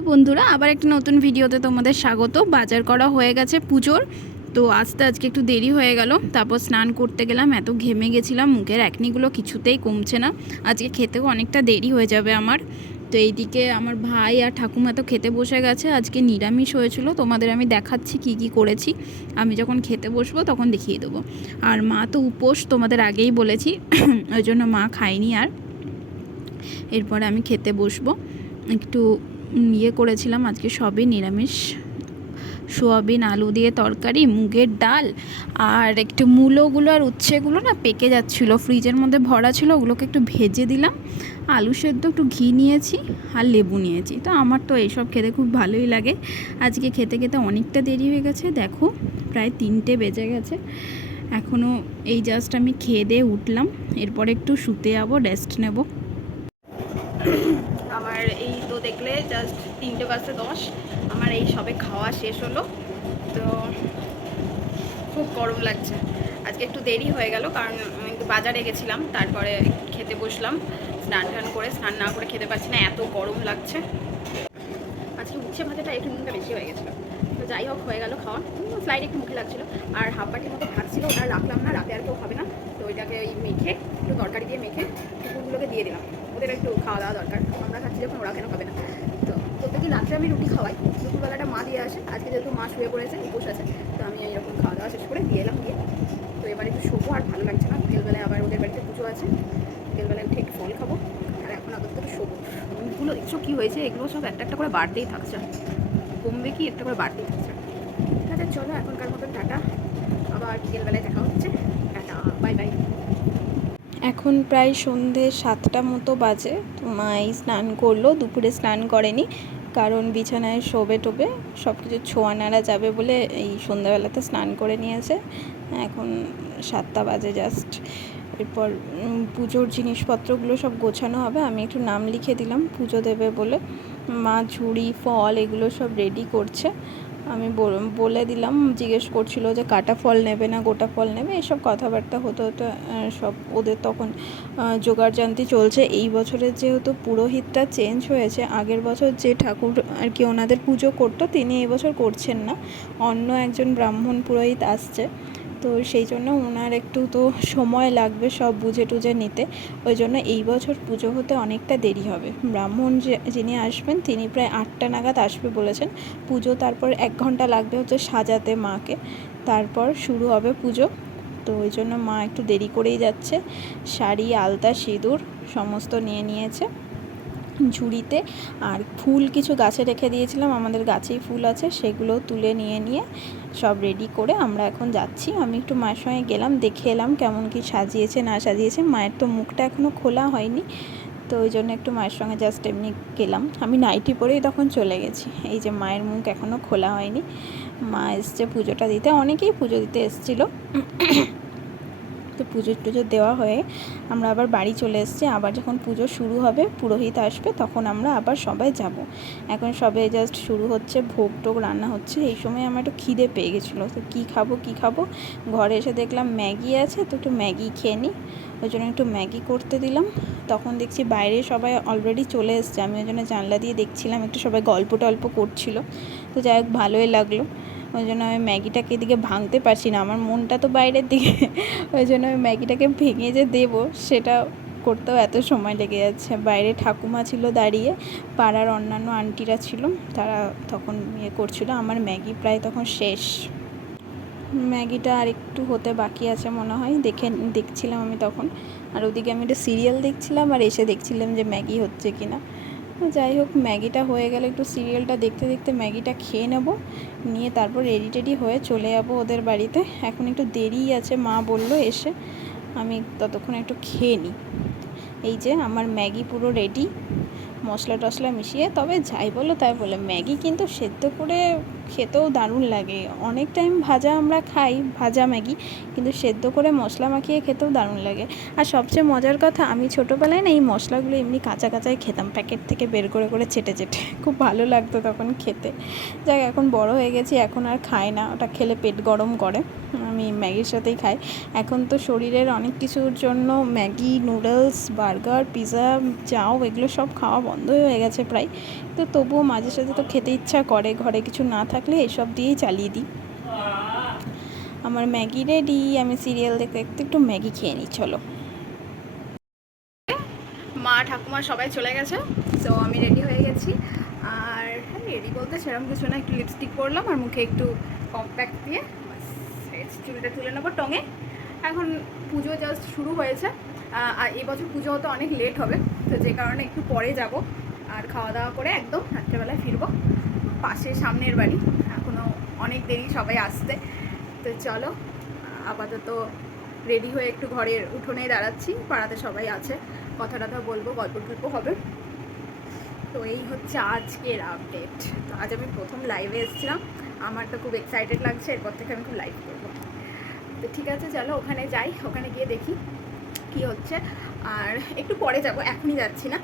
Hello বন্ধুরা, আবার একটা নতুন ভিডিওতে তোমাদের স্বাগত। বাজার করা হয়ে গেছে পুজোর, তো আজকে একটু দেরি হয়ে গেল। তারপর স্নান করতে গেলাম, এত ঘেমে গেছিলাম, মুখের অ্যাকনিগুলো কিছুতেই কমছে না। আজকে খেতেও অনেকটা দেরি হয়ে যাবে আমার। তো এইদিকে আমার ভাই আর ঠাকুমা তো খেতে বসে গেছে। আজকে নিরামিষ হয়েছিল, তোমাদের আমি দেখাচ্ছি কি কি করেছি। আমি যখন খেতে বসবো তখন দেখিয়ে দেবো। আর মা তো উপোস, তোমাদের আগেই বলেছি, ওই জন্য মা খায়নি। আর এরপরে আমি খেতে বসবো। একটু করেছিলাম আজকে, সবই নিরামিষ। সোয়াবিন আলু দিয়ে তরকারি, মুগের ডাল, আর একটু মূলোগুলো আর উচ্ছেগুলো না পেকে যাচ্ছিলো, ফ্রিজের মধ্যে ভরা ছিল, ওগুলোকে একটু ভেজে দিলাম। আলু সেদ্ধ, একটু ঘি নিয়েছি আর লেবু নিয়েছি। তো আমার তো এইসব খেতে খুব ভালোই লাগে। আজকে খেতে খেতে অনেকটা দেরি হয়ে গেছে, দেখো প্রায় 3টে বেজে গেছে। এখনও এই জাস্ট আমি খেয়ে দিয়ে উঠলাম, এরপরে একটু শুতে যাবো, রেস্ট নেব। আমার এই তো দেখলে জাস্ট 3:10 আমার এই সবে খাওয়া শেষ হলো। তো খুব গরম লাগছে। আজকে একটু দেরি হয়ে গেল, কারণ একটু বাজারে গেছিলাম, তারপরে খেতে বসলাম। স্নান করে, স্নান না করে খেতে পারছি না, এত গরম লাগছে। আজকে উচ্ছে ভাজাটা একটু নুনটা বেশি হয়ে গেছিলো। তো যাই হোক, হয়ে গেল খাওয়া। ফ্লাইট একটু মুখে লাগছিলো, আর হাফ বাটির মতো ভাত ছিল, ওটা রাখলাম না, রাতে আর কেউ খাবে না। তো ওইটাকে ওই মেখে একটু তরকারি দিয়ে মেখে কুকুরগুলোকে দিয়ে দিলাম। ওদের একটু খাওয়া দাওয়া দরকার, আমরা খাচ্ছি যখন ওরা কেন খাবে না। তো প্রত্যেকদিন রাত্রে আমি রুটি খাওয়াই, দুপুরবেলাটা মা দিয়ে আসে। আজকে যেহেতু মা শুয়ে পড়েছে, উপোস আছে, তো আমি এইরকম খাওয়া দাওয়া শেষ করে দিয়ে এলাম। দিয়ে তো এবার একটু শোবো, আর ভালো লাগছে না। বিকেলবেলায় আবার ওদের বাড়িতে পুজো আছে, বিকেলবেলায় উঠে একটু ফল খাবো। আর এখন আপাতত শোবো। মুখগুলো দেখছো কী হয়েছে, এগুলো সব একটা একটা করে বাড়তেই থাকছে, কমবে কি, একটা করে বাড়তেই থাকছে। ঠিক আছে, চলো এখনকার মতন টাটা, আবার বিকেলবেলায় দেখা হচ্ছে। Tata, bye bye. এখন প্রায় সন্ধে 7টা মতো বাজে। মাই স্নান করলো, দুপুরে স্নান করেনি, কারণ বিছানায় শোবে টোবে সব কিছু ছোঁয়া নাড়া যাবে বলে এই সন্ধ্যাবেলাতে স্নান করে নিয়েছে। এখন 7টা বাজে জাস্ট। এরপর পুজোর জিনিসপত্রগুলো সব গোছানো হবে। আমি একটু নাম লিখে দিলাম পুজো দেবে বলে। মা ঝুড়ি ফল এগুলো সব রেডি করছে। আমি বলে দিলাম, জিজ্ঞেস করছিল যে কাটা ফল নেবে না গোটা ফল নেবে, এসব কথাবার্তা হতে হতে সব ওদের তখন জোগাড়যন্ত্রী চলছে। এই বছরের যেহেতু পুরোহিতটা চেঞ্জ হয়েছে, আগের বছর যে ঠাকুর আর কি ওনাদের পুজো করতো তিনি এই বছর করছেন না, অন্য একজন ব্রাহ্মণ পুরোহিত আসছে। তো সেই জন্য ওনার একটু তো সময় লাগবে সব বুঝে টুঝে নিতে। ওই জন্য এই বছর পুজো হতে অনেকটা দেরি হবে। ব্রাহ্মণ যিনি আসবেন তিনি প্রায় 8টা নাগাদ আসবে বলেছেন। পুজো তারপর 1 ঘন্টা লাগবে হচ্ছে সাজাতে মাকে, তারপর শুরু হবে পুজো। তো ওই জন্য মা একটু দেরি করেই যাচ্ছে। শাড়ি, আলতা, সিঁদুর সমস্ত নিয়ে নিয়েছে ঝুড়িতে। আর ফুল কিছু গাছে রেখে দিয়েছিলাম, আমাদের গাছেই ফুল আছে, সেগুলো তুলে নিয়ে সব রেডি করে আমরা এখন যাচ্ছি। আমি একটু মায়ের সঙ্গে গেলাম, দেখে এলাম কেমন কি সাজিয়েছে না সাজিয়েছে। মায়ের তো মুখটা এখনও খোলা হয়নি, তো ওই জন্য একটু মায়ের সঙ্গে জাস্ট এমনি গেলাম। আমি নাইটি পরেই তখন চলে গেছি। এই যে মায়ের মুখ এখনও খোলা হয়নি। মা এসছে পুজোটা দিতে, অনেকেই পুজো দিতে এসেছিলো। তো পুজো টুজো দেওয়া হয়ে আমরা আবার বাড়ি চলে এসেছি। আবার যখন পুজো শুরু হবে, পুরোহিত আসবে, তখন আমরা আবার সবাই যাব। এখন সবে জাস্ট শুরু হচ্ছে, ভোগ টোগ রান্না হচ্ছে। এই সময় আমার একটু খিদে পেয়ে গেছিলো, তো কী খাবো। ঘরে এসে দেখলাম ম্যাগি আছে, তো একটু ম্যাগি খেয়ে নিই। ওই জন্য একটু ম্যাগি করতে দিলাম। তখন দেখছি বাইরে সবাই অলরেডি চলে এসছে। আমি ওই জন্য জানলা দিয়ে দেখছিলাম, একটু সবাই গল্প টল্প করছিল। তো যাই হোক, ভালোই লাগলো। ওই জন্য আমি ম্যাগিটাকে এদিকে ভাঙতে পারছি না, আমার মনটা তো বাইরের দিকে। ওই জন্য আমি ম্যাগিটাকে ভেঙে যে দেবো সেটা করতেও এত সময় লেগে যাচ্ছে। বাইরে ঠাকুমা ছিল দাঁড়িয়ে, পাড়ার অন্যান্য আন্টিরা ছিল, তারা তখন করছিল। আমার ম্যাগি প্রায় তখন শেষ। ম্যাগিটা আর একটু হতে বাকি আছে মনে হয়, দেখছিলাম আমি তখন। আর ওদিকে আমি একটা সিরিয়াল দেখছিলাম, আর এসে দেখছিলাম যে ম্যাগি হচ্ছে কি না। যাই হোক, ম্যাগিটা হয়ে গেলে একটু সিরিয়ালটা দেখতে দেখতে ম্যাগিটা খেয়ে নেব, নিয়ে তারপর রেডি টেডি হয়ে চলে যাবো ওদের বাড়িতে। এখন একটু দেরিই আছে, মা বললো এসে, আমি ততক্ষণ একটু খেয়ে নিই। এই যে আমার ম্যাগি পুরো রেডি, মশলা টশলা মিশিয়ে। তবে যাই বলো তাই বলে ম্যাগি কিন্তু সেদ্ধ করে খেতেও দারুণ লাগে। অনেক টাইম ভাজা আমরা খাই, ভাজা ম্যাগি, কিন্তু সেদ্ধ করে মশলা মাখিয়ে খেতেও দারুণ লাগে। আর সবচেয়ে মজার কথা, আমি ছোটোবেলায় না এই মশলাগুলো এমনি কাঁচা কাঁচাই খেতাম, প্যাকেট থেকে বের করে করে চেটে চেটে, খুব ভালো লাগতো তখন খেতে। যাক, এখন বড় হয়ে গেছি, এখন আর খাই না, ওটা খেলে পেট গরম করে, আমি ম্যাগির সাথেই খাই। এখন তো শরীরের অনেক কিছুর জন্য ম্যাগি, নুডলস, বার্গার, পিৎজা, চাও এগুলো সব খাওয়া বন্ধই হয়ে গেছে প্রায়। তো তবুও মাঝে সাঝে তো খেতে ইচ্ছা করে, ঘরে কিছু না থাকলে এসব দিয়েই চালিয়ে দিই। আমার ম্যাগি রেডি, আমি সিরিয়াল দেখতে দেখতে একটু ম্যাগি খেয়ে নিই, চলো। মা ঠাকুমা সবাই চলে গেছে, তো আমি রেডি হয়ে গেছি। আর রেডি বলতে সেরকম কিছু না, একটু লিপস্টিক পরলাম আর মুখে একটু কম্প্যাক্ট দিয়ে চুলটা তুলে নেবো টঙে। এখন পুজো জাস্ট শুরু হয়েছে, আর এবছর পুজো হতে অনেক লেট হবে, তো যে কারণে একটু পরে যাব। আর খাওয়া দাওয়া করে একদম রাত্রেবেলায় ফিরবো। পাশে সামনের বাড়ি, এখনও অনেক দেরি সবাই আসতে। তো চলো, আপাতত রেডি হয়ে একটু ঘরের উঠোনে দাঁড়াচ্ছি, পাড়াতে সবাই আছে, কথা টথা বলবো, গল্প টল্প হবে। তো এই হচ্ছে আজকের আপডেট। তো আজ আমি প্রথম লাইভে এসেছিলাম, আমার তো খুব এক্সাইটেড লাগছে, এরপর থেকে আমি খুব লাইভ করবো। তো ঠিক আছে, চলো ওখানে যাই, ওখানে গিয়ে দেখি কি হচ্ছে। আর একটু পরে যাব, এখনই যাচ্ছি না।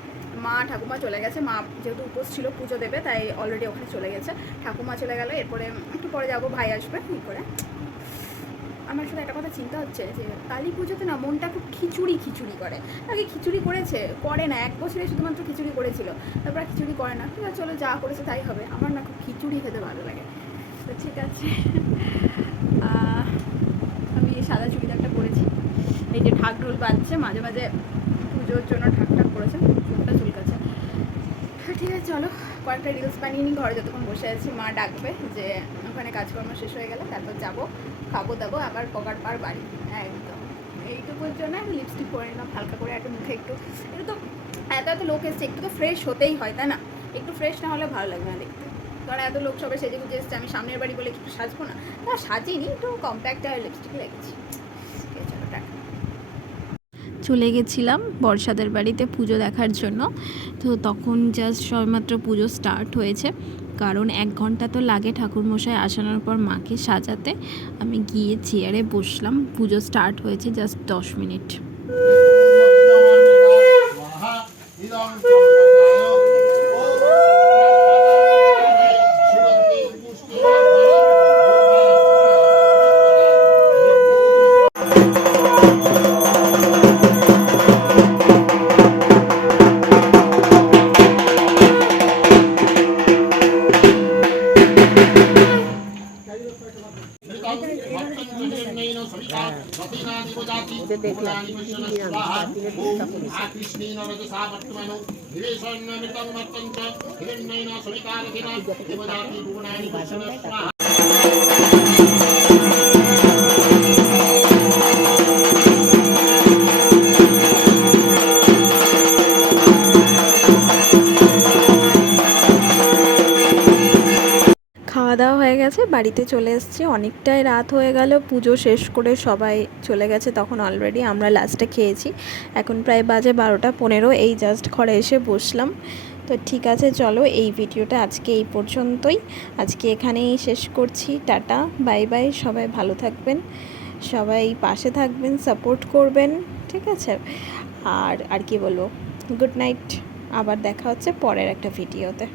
মা ঠাকুমা চলে গেছে, মা যেহেতু উপোস ছিল পুজো দেবে, তাই অলরেডি ওখানে চলে গেছে। ঠাকুমা চলে গেল, এরপরে একটু পরে যাব, ভাই আসবে কী করে। আমার সাথে একটা কথা চিন্তা হচ্ছে যে কালী পুজোতে না মনটা খুব খিচুড়ি খিচুড়ি করে। আগে খিচুড়ি করে না, 1 বছরে শুধুমাত্র খিচুড়ি করেছিল, তারপর আর খিচুড়ি করে না। ঠিক আছে, চলো যা করেছে তাই হবে, আমার না খুব খিচুড়ি খেতে ভালো লাগে। তো ঠিক আছে, আমি এই সাদা চুড়িদারটা পরেছি, এই যে ঢাক ঢোল বাজছে, মাঝে মাঝে পুজোর জন্য ঢাক ঢাক করেছে, চুলটা চুলকাচ্ছে। ঠিক আছে, চলো কয়েকটা রিলস বানিয়ে নিই, ঘরে যতক্ষণ বসে আছি। মা ডাকবে যে ওখানে কাজকর্ম শেষ হয়ে গেলে তারপর যাবো, খাবো দাবো, আবার পকার পার বাড়ি। একদম এইটুকুর জন্য আমি লিপস্টিক পরে নিলাম হালকা করে, একটা মুখে একটু, একটু তো এত এত লোক এসছে, একটু তো ফ্রেশ হতেই হয়, তাই না? একটু ফ্রেশ না হলে ভালো লাগবে না দেখতে। কারণ এত লোক সবাই সেজে গুজে এসছে, আমি সামনের বাড়ি বলে একটু সাজবো না, তা সাজিনি, একটু কম্প্যাক্ট আর লিপস্টিক লেগেছি। চলো টাটা। চলে গেছিলাম বর্ষাদের বাড়িতে পুজো দেখার জন্য। তো তখন জাস্ট সবেমাত্র পুজো স্টার্ট হয়েছে, কারণ 1 ঘন্টা তো লাগে ঠাকুরমশাই আসানোর পর মাকে সাজাতে। আমি গিয়ে চেয়ারে বসলাম, পুজো স্টার্ট হয়েছে জাস্ট 10 মিনিট। খাওয়া দাওয়া হয়ে গেছে, বাড়িতে চলে এসেছি, অনেকটাই রাত হয়ে গেল। পুজো শেষ করে সবাই চলে গেছে তখন অলরেডি, আমরা লাস্টে খেয়েছি। এখন প্রায় বাজে 12টা 15, এই জাস্ট ঘরে এসে বসলাম। তো ঠিক আছে, চলো এই ভিডিওটা আজকে এই পর্যন্তই, আজকে এখানেই শেষ করছি। টাটা, বাই বাই, সবাই ভালো থাকবেন, সবাই পাশে থাকবেন, সাপোর্ট করবেন, ঠিক আছে? আর কি বলবো, গুড নাইট, আবার দেখা হচ্ছে পরের একটা ভিডিওতে।